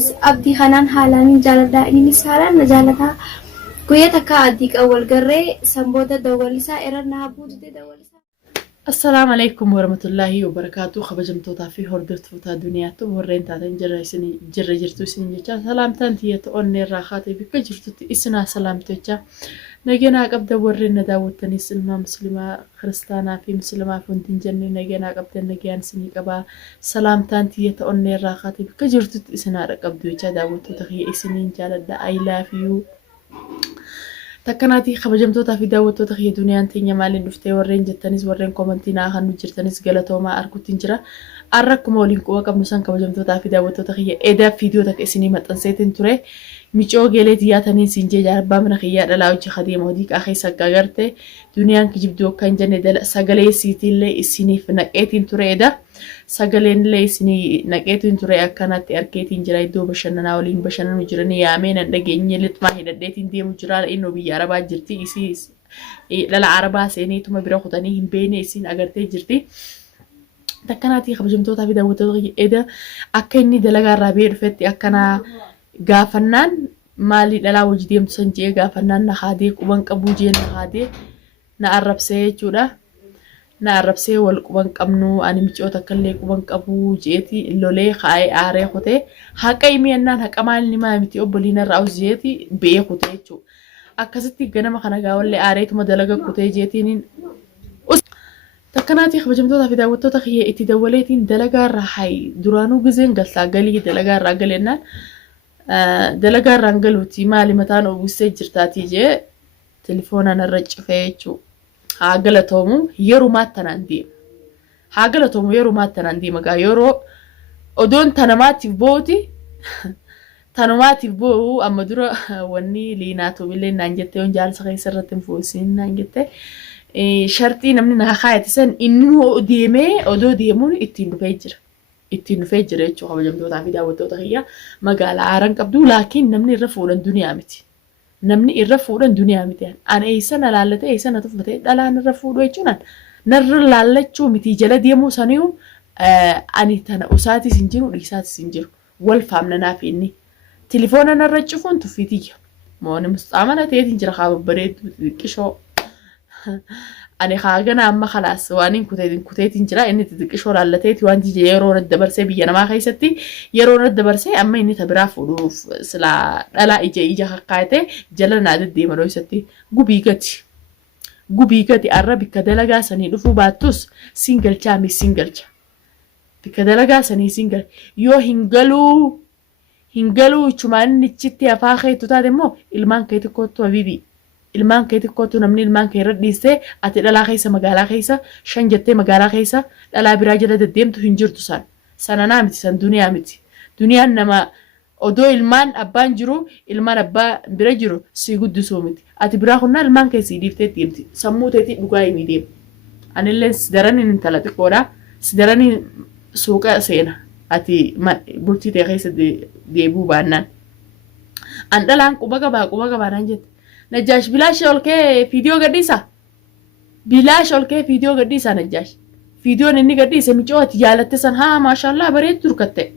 Abdii kanaan haalaan jaaladha. Innis haalaan na jaalata. Guyyaa takka addii wal garree sanboota dawwalisaa irra na habuutute dawwalisaa. السلام عليكم ورحمة الله وبركاته خبجمتوتا في هردفتوتا دنياتو ورين تاتن جرى جرتو سنجا سلامتان تيتو أني راخاتي بك جرتو إسنا سلامتوجا نجينا قبدا ورين داوتني سلمة مسلمة خريستانا في مسلمة فونتين جني نجينا قبدا نجيان سني قبا سلامتان تيتو أني راخاتي بك جرتو إسنا قبدوجا داوتو تخي إسنين جالدا I love you تكناتي خبجمتوتا في daawwattoota kiyya duniyaan teenya maaliin dhuftee warreen jettanis warreen komantiinaa kan nu jirtanis galatoomaa arguutiin jira. Har'a akkuma waliin quba qabnu san kabajamtootaa fi daawwattoota kiyya edaa viidiyoo takka isinii maxxanseetiin ture. Micoo geeleet yaatanii siin jee jaarbaa mana kiyyaa dhalaa hojii kadeema hojii qaaqee saggaa garte duniyaan kijibduu akka hin jenne sagalee isiitiillee isiniif naqeetiin ture edaa. Sagaleenillee isinii naqeetiin ture akkanatti arkeetiin jira iddoo bashannanaa waliin bashannanu jiranii yaamee nan dhageenye lixmaa hidhadheetiin deemu jira innoo biyya arabaa jirti isii dhala arabaa seeneetuma bira kutanii hin beekne isin agartee jirti. Takkanaatii kabajamtootaa fi daawwattoota edaa akka inni dalagaarraa ba'ee dhufetti akkana gaafannaan maalii dhalaa hojii deemtu san jee gaafannaan na haadee quban qabuu jee na haadee na arrabsee jechuudha. Na arrabsee wal quban qabnu ani micoota akkallee quban qabuu jeeti lolee kaa'ee aaree kutee haqa himiyannaan haqa maal nimaa miti obboliina irraa jeeti ba'ee kutee jechuudha. Akkasitti ganama kana gaawallee aareetuma dalaga kutee jeetiin takkanaatii kabajamtootaa fi daawwattoota kiyya itti dawwaleetiin dalagaarraa hayi duraanuu gizeen galtaa galii dalagaarraa galennaan dalagaarraan galuuti maali mataan ogussee jirtaatii jee telefoonaan irra cufee jechuudha. Haa galatoomu yerumaatti tanaan deema. Haa galatoomu yerumaatti tanaan deema gaa yeroo odoon tanamaatiif booti tanumaatiif boo'u amma dura wanni liinaatu billee naan jettee on jaalsa keessa irratti hin fuusin naan jettee shartii namni na kaayate san inni deemee odoo deemuun ittiin dhufee jira. Ittiin dhufee jira jechuudha kabajamtootaa fi daawwattoota kiyya magaalaa Aaran qabdu laakiin namni irra fuudhan duniyaa miti. Namni irra fuudhan duniyaa miti. Ani eessana laallatee eessana tuffatee dhalaan irra fuudhu jechuun narra laallachuu miti jala deemuu saniyu ani tana usaatis hin jiru dhiisaatis hin jiru. Wal faamnanaaf inni. Telefoona narra cufuun tuffitiyya. Mooni mustaamana ta'eetiin jira haa babbareedu xixiqqishoo. Ani haagana amma khalaas waan hin kuteetiin jira inni xixiqqishoo laallateeti waan jije yeroo na dabarsee biyya namaa keessatti yeroo na dabarsee amma inni tabiraa fuudhuuf sila dhalaa ija kakkaayate jala naa deddeema dhoysatti gubii gati arra bikka dalagaa sanii dhufuu baattus singalchaa mi singalcha bikka dalagaa sanii singal yoo hingaluu ichumaan nichitti afaa keetu taate immoo ilmaan kee xiqqootu habiibii. Ilmaan kee xiqqootu namni ilmaan kee irra dhiistee ati dhalaa keessa magaalaa keessa shan jettee magaalaa keessa dhalaa biraa jala deddeemtu hin jirtu san. Sananaa miti san duniyaa miti. Duniyaan nama odoo ilmaan abbaan jiru ilmaan abbaa bira jiru si guddisuu miti. Ati biraa kunnaa ilmaan kee si dhiiftee deemti. Sammuu teetii dhugaa himii deema. Anillee sidaraniin intala xiqqoodha. Sidaraniin suuqa seena. Ati bultii ta'e keessa deebuu baannaan. An dhalaan quba qabaa naan jette. Najaash bilaash olkee viidiyoo gadhiisa. Bilaash olkee viidiyoo gadhiisa Najaash. Viidiyoon inni gadhiise micooti jaalatte san haa maashaallah bareedu turkatte.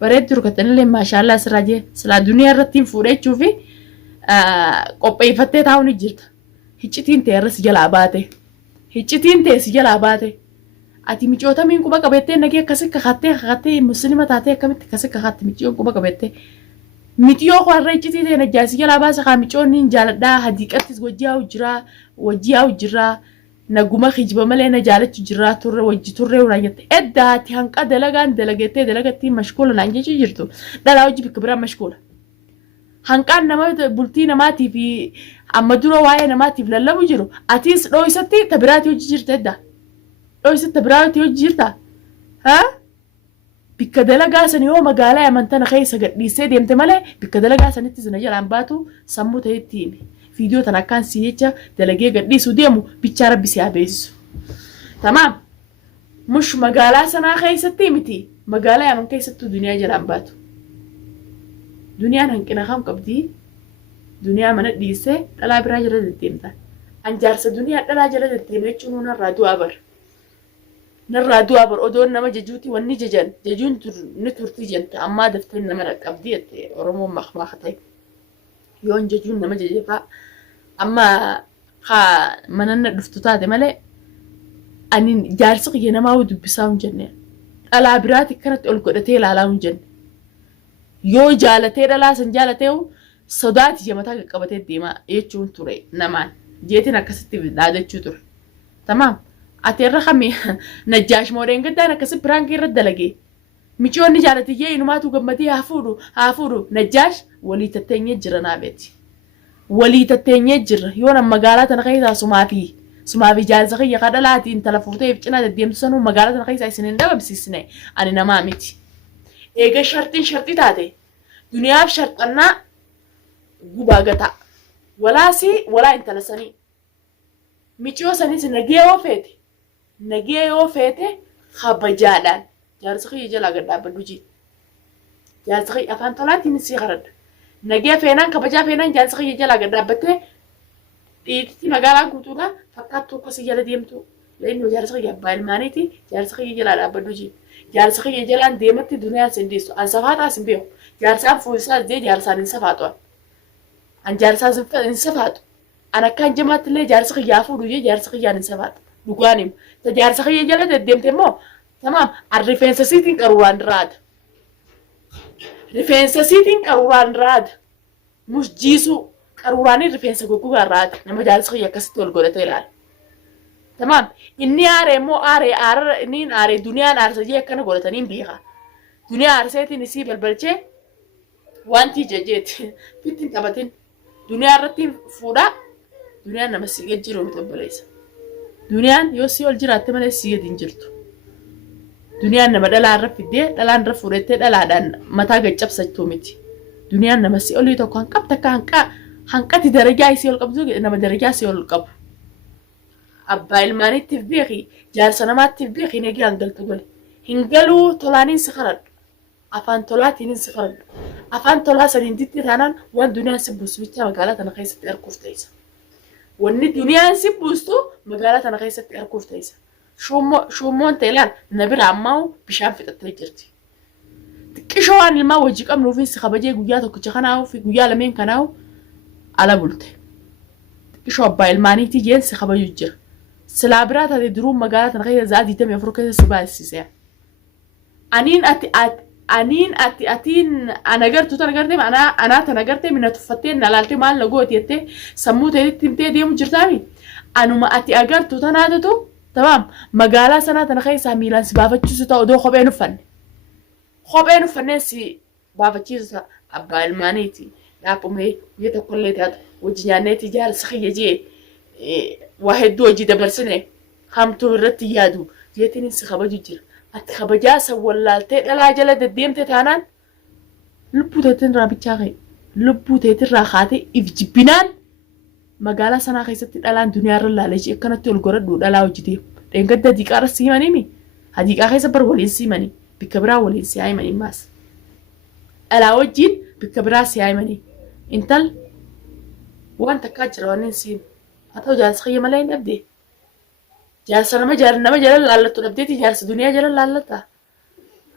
Bareedu turkatte illee maashaallah sirraa jee silaa duniyaa irratti hin fuudhechuu fi qopheeffattee taa'uun jirta. Hiccitiin ta'e irra si jalaa baate. Hiccitiin ta'e si jalaa baate. Ati micoota miin quba qabettee nagee akkasii kakattee musliima taatee akkamitti akkasii kakatte micoon quba qabettee. Mitiyoo qorree iccitii ta'e Najaasi jalaa baasa kaa micoonni hin jaaladhaa hadiiqattis wajjii haa jiraa naguma kijiba malee na jaalachu jiraa turre wajji turree uraan jette eddaati hanqa dalagaan dalagettee dalagattii mashkuula naan jechuu jirtu dhalaa hojii bikka biraa mashkuula. Hanqaan nama bultii namaatii fi amma dura waa'ee namaatiif lallabu jiru atiis dhooysatti tabiraati hojii jirta eddaa dhooysatti tabiraati hojii jirta haa. Bikka dalagaa sanii yoo magaalaa amantana keessa gadhiisee deemte malee bikka dalagaa sanitti sina jalaan baatu sammuu ta'etti himi. Viidiyoo tan akkaan si jecha dalagee gadhiisuu deemu bichaa rabbi si haa beeksisu. Tamaam. Mush magaalaa sanaa keessatti miti magaalaa aman keessattuu duniyaa jalaan baatu. Duniyaan hanqina kam qabdi. Duniyaa mana dhiisee dhalaa biraa jala deddeemta. Anjaarsa duniyaa dhalaa jala deddeeme jechuun irraa du'aa bara. نرى دوابر أدون نما ججوتي وني ججن ججون نتورتي جنت أما دفتين نما ركبديت رمو مخمختي يون ججون نما ججفا أما خا مننا دفتوتات ملء أني جالسق ينما ود بساون جنة على براتي كانت ألقدتي على جن يو جالتي لا سنجالتيو صداتي جمتها قبتي ديما يجون توري نمان جيتنا كستي بدادة تشوتر تمام أتير رخمي نجاش مورين قد أنا كسب برانكي رد لقي ميشون نجارتي جاي إنه ما تقمتي هافورو نجاش ولي تتني جرنا بيتي ولي تتني جر يونا مقالات أنا خيسا سمافي جالسة خي قدلاتي إن تلفوتي بجنا تديم سنو مقالات أنا خيسا سنين دابا بسيسني أنا نمامتي إيجا شرطي تاتي دنيا بشرطنا قباقتا ولا انت لسني ميشو سني نجيه وفيتي خبجالان جالسخي يجلا قدا بدوجي جالسخي افان طلعتي نسي غرد نجيه فينان خبجا فينان جالسخي يجلا قدا بته ديتي مغالا غوتولا فكاتو كسي يلا ديمتو لانه جالسخي يبال مانيتي جالسخي يجلا بدوجي جالسخي يجلا ديمتي دنيا سنديسو ان سفاتا سمبيو جالسان فوسا دي جالسان سفاتو ان جالسان سفاتو أنا كان جمعت لي جالس خيافو دوجي جالس خيان سبات دوغانيم تجالس خيا جلا ديمتي مو تمام الريفرنس سيتين قروان راد ريفرنس سيتين قروان راد مش جيسو قرواني ريفرنس غوغو راد نما جالس خيا كستول غولتي لال تمام إني أري مو أري نين أري دنيا أرسجي كنا غولتنين بيها دنيا أرسيتي نسيب البلشة وانتي ججيت فيتين تبتين دنيا رتين فودا دنيا نما سيجا جيرو متبليس دنيا يوسي والجرات تمنى سيجا دينجرتو دنيا نما دلا رف دي دلا رف ورته دلا دان متا غچب سچومتي دنيا نما سي اولي تو كان قبت كان هنقتي درجه سي القبزو نما درجه سي القب ابا الماني تفبيخي جالسنا ما تفبيخي نجي انقل تقول هنقلو طلانين سخرد افان طلاتين سخرد افان طلا سنين دي تانان وان دنيا سبوس بيتا مقالات انا خيسه اركوف تيسا وان الدنيا سبوستو مقالات انا خيسه اركوف تيسا شو تيلان نبر عماو بشان في تتجرتي تكشوان الماء وجيك امرو في سخبجي غياتو كجخناو في غيا لمين كناو على بولته تكشو بايل ماني تيجين سخبجي جير سلابرات هذه دروم مقالات انا خيسه زادي تم يفركه سبا السيسه أنين أتين أنا قرت تنقرتي أنا تنقرتي من تفتين نلالتي مال لقوت يتي سموت تمتي ديم جرتامي أنا ما أتي أقرت تنادتو تمام مقالة سنة تنخيسها ميلان سبافتشو ستا ودو خبينو فن سي بافتشو ستا أبا المانيتي لابومي يتقل لي وجنانيتي جال سخية جي واحد دو جي دبرسنة خامتو رتي يادو جيتني سخبجو جير أتخبجاسا ولالتي لا جلد الديمتي تانان لبوتيتن رابيتشاغي لبوتيتن راخاتي إفجبنان مقالة سنة خيستي الان دنيا رلاليجي كانت تلقرد ولا وجدي لأن قد ديكار السيماني مي هديكا خيسا بر ولين سيماني بكبرا ولين سيايماني ماس ألا وجين بكبرا سيايماني انتل وانتا كاجر وانين سيم هاتو جالس خيما لين أبدي جالس نما جال لالتو نبديتي جالس دنيا جال لالتا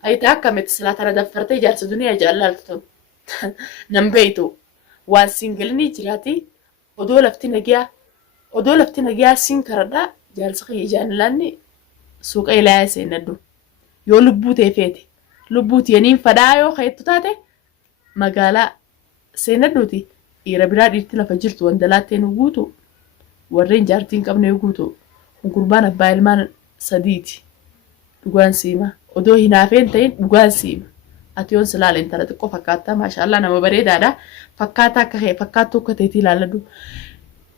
أي تاكمت سلاة أنا دفترتي جالس دنيا جال لالتو نمبيتو وان سينجلني جراتي odoo lafti nagiyaa siin karadhaa jaalsa kiyya jaanilaanni suuqa ilaayaa seenaddu yoo lubbuu teefeete lubbuu tiyaniin fadhaa yoo kayettu taate magaalaa seenadduuti dhiira biraa dhiirti lafa jirtu wandalaatteen guutu warreen jaartiin qabne guutu gurbaan abbaa ilmaan sadiiti dhugaan siima odoo hinaafeen ta'in dhugaan siima ati yoon silaala intala xiqqoo fakkaata maashaallah nama bareedaadha fakkaata akka kee fakkaattuu akka ta'eeti ilaalladhu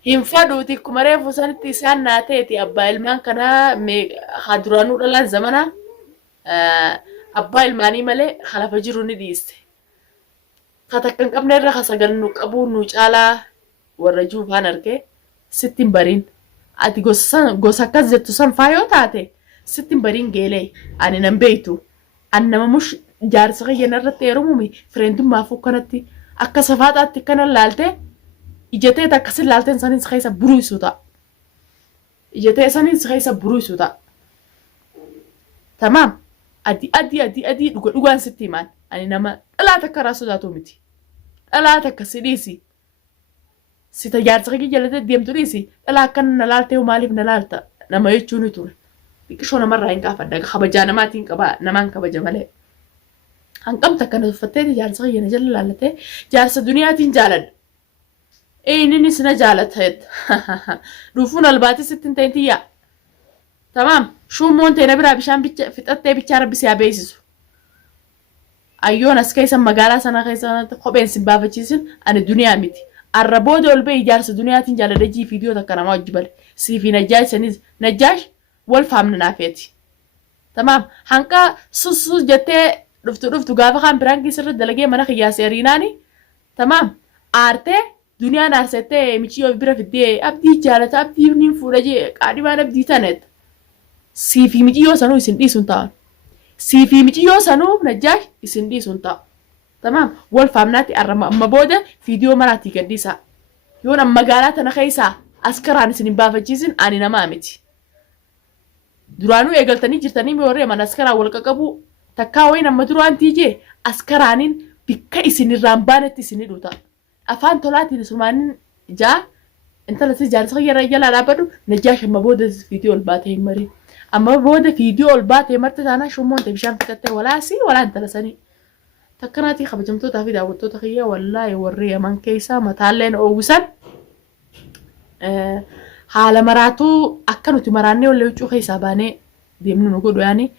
hin fadhuuti kuma reefu sanitti isaan naa ta'eeti abbaa ilmaan kanaa haa duraanuu dhalaan zamana abbaa ilmaanii malee halafa jiru ni dhiiste katakka hin qabne irra kasagal nu qabuu nu caalaa warra juufaan argee sittin bariin ati gosa akkas jettu san faayoo taate sittin bariin geelee ani nan beeytu an nama mush jaarsa kiyyan irratti heerumumi fireendummaaf kanatti akka safaataatti kana laalte ijatee akkasin laalteen saniin keessa buruisu ta'a ijatee saniin keessa buruisu ta'a تمام أدي دوغان ستي مان أني نما لا تكرا سوداتو متي لا تكسيديسي ستجار سقي جلدت ديم تريسي لا كان نلالته ومالي بنلالته نما يجوني تور بيكشونا مرة إنك أفدك خبجانا ما تينك نمان كبجا ملء هنقمت كانت فتاتي جار سقي نجل لالته جار الدنيا تنجالد إيه نني سنة جالت هيد روفونا الباتي ستين تنتيا تمام شو مونتي نبرا بشان فتاتي بيتشار بسيا بيسيسو أيون أسكيسا مقالا سنة خيسا خبين سنبافة جيسن أنا الدنيا ميتي الربود والبي جارس الدنيا تنجال رجي فيديو تكنا ما جبل سيفي نجاش سنيز نجاش والفهم نافيتي تمام هنكا سوس جتة رفتو قافا خان برانكي سر دلقي منا خياسي ريناني تمام آرتي دنيا نارسته ميشيو بيبرا في الدي أبدي جالة أبدي منين فورجي قادي ما نبدي تنت سيفي ميشيو سنو يسندي سنتان سيفي ميشيو سنو نجاش يسندي سنتان تمام والفامناتي أما بودا فيديو مراتي كديسا يون أما قالات أنا خيسا أسكران سنين بافجيزن أني نمامتي درانو يقلتني جرتني موري من أسكرا والكاكبو تكاوين أما دران تيجي أسكرانين بكا إسني رامبانتي سني دوتا أفان طلعتي نسمانين جا انت لا تجاري صغيرة يلا لابدو نجاش أما بودا فيديو الباتي مري أما بودا فيديو الباتي مرتي أنا شو مونتي بشان فتاتي ولا سي ولا انت لساني تكناتي خبجمتو تافي داوتو تخيا والله يوري من كيسا متالين اوسن حال مراتو اكنو تمراني ولا يوچو خيسا باني ديمنو نغدو يعني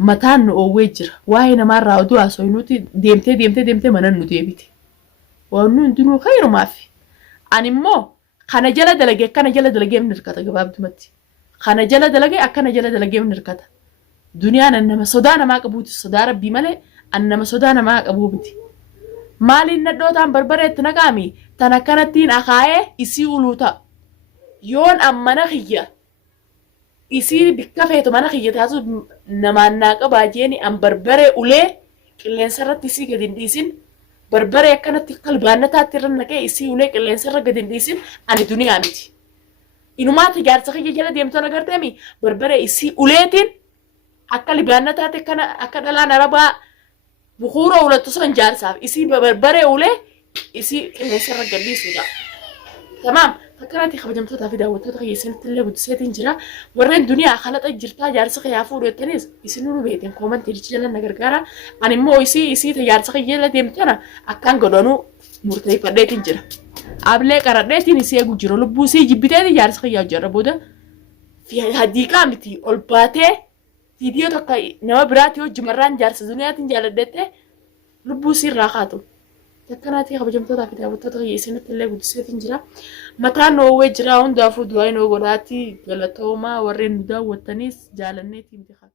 متان او ويجر واينا مره ودو اسوينوتي ديمتي منن ديبيتي وانو ندنو خير ما في اني مو خنا جلا دلغي من ركتا غباب دمتي خنا جلا دلغي اكنا جلا دلغي من ركتا دنيا انما سودانا ما قبوت الصداره بملئ أنما سودانا ما أبوبتي مالي ندوتان بربرت نقامي تنكرتين أخاي إسي ولوتا يون أما نخيّة إسي بكفيتو ما نخيّة تاسو نماناك باجيني أم بربري أولي كلين سرت إسي قدين ديسين بربري كانت قلبانا تاترنك إسي أولي كلين سرت قدين ديسين أنا دنيا عمتي إنو ما تجار سخيّة جلا ديمتو نقرتامي بربري إسي أوليتين أكا لبانا تاتي كان أكا دلانا ربا بخورة ولا تصن جالسة إسي بربرة ولا إسي كنيسة رجالي سودا تمام فكرتي خبجمتو تافي داوتو تغيي سنة اللي بدسيتين جرا ورين الدنيا خلت أجرتا جالسة خيافور التنس يسنونو بيتين كومنت تيجي جلنا نجرجارا أنا مو إسي تجارسة خيالة ديمتنا أكان قدانو مرتي فردين جرا قبل كردين إسي أقول جرا لبوسي جبتين جالسة خيال جرا بودا في هديكا متي ألباتة فيديو تكاي نما براتيو جمران جالسة دنيا تنجالدته لبوسي راخاتو تكناتي خبجمتو تافي داوتو تغيي سنة اللي بدسيتين جرا متى نو وجرا هندافو دواي نو غراتي غلطوما ورين دا وتنيس جالنيتي امتخاك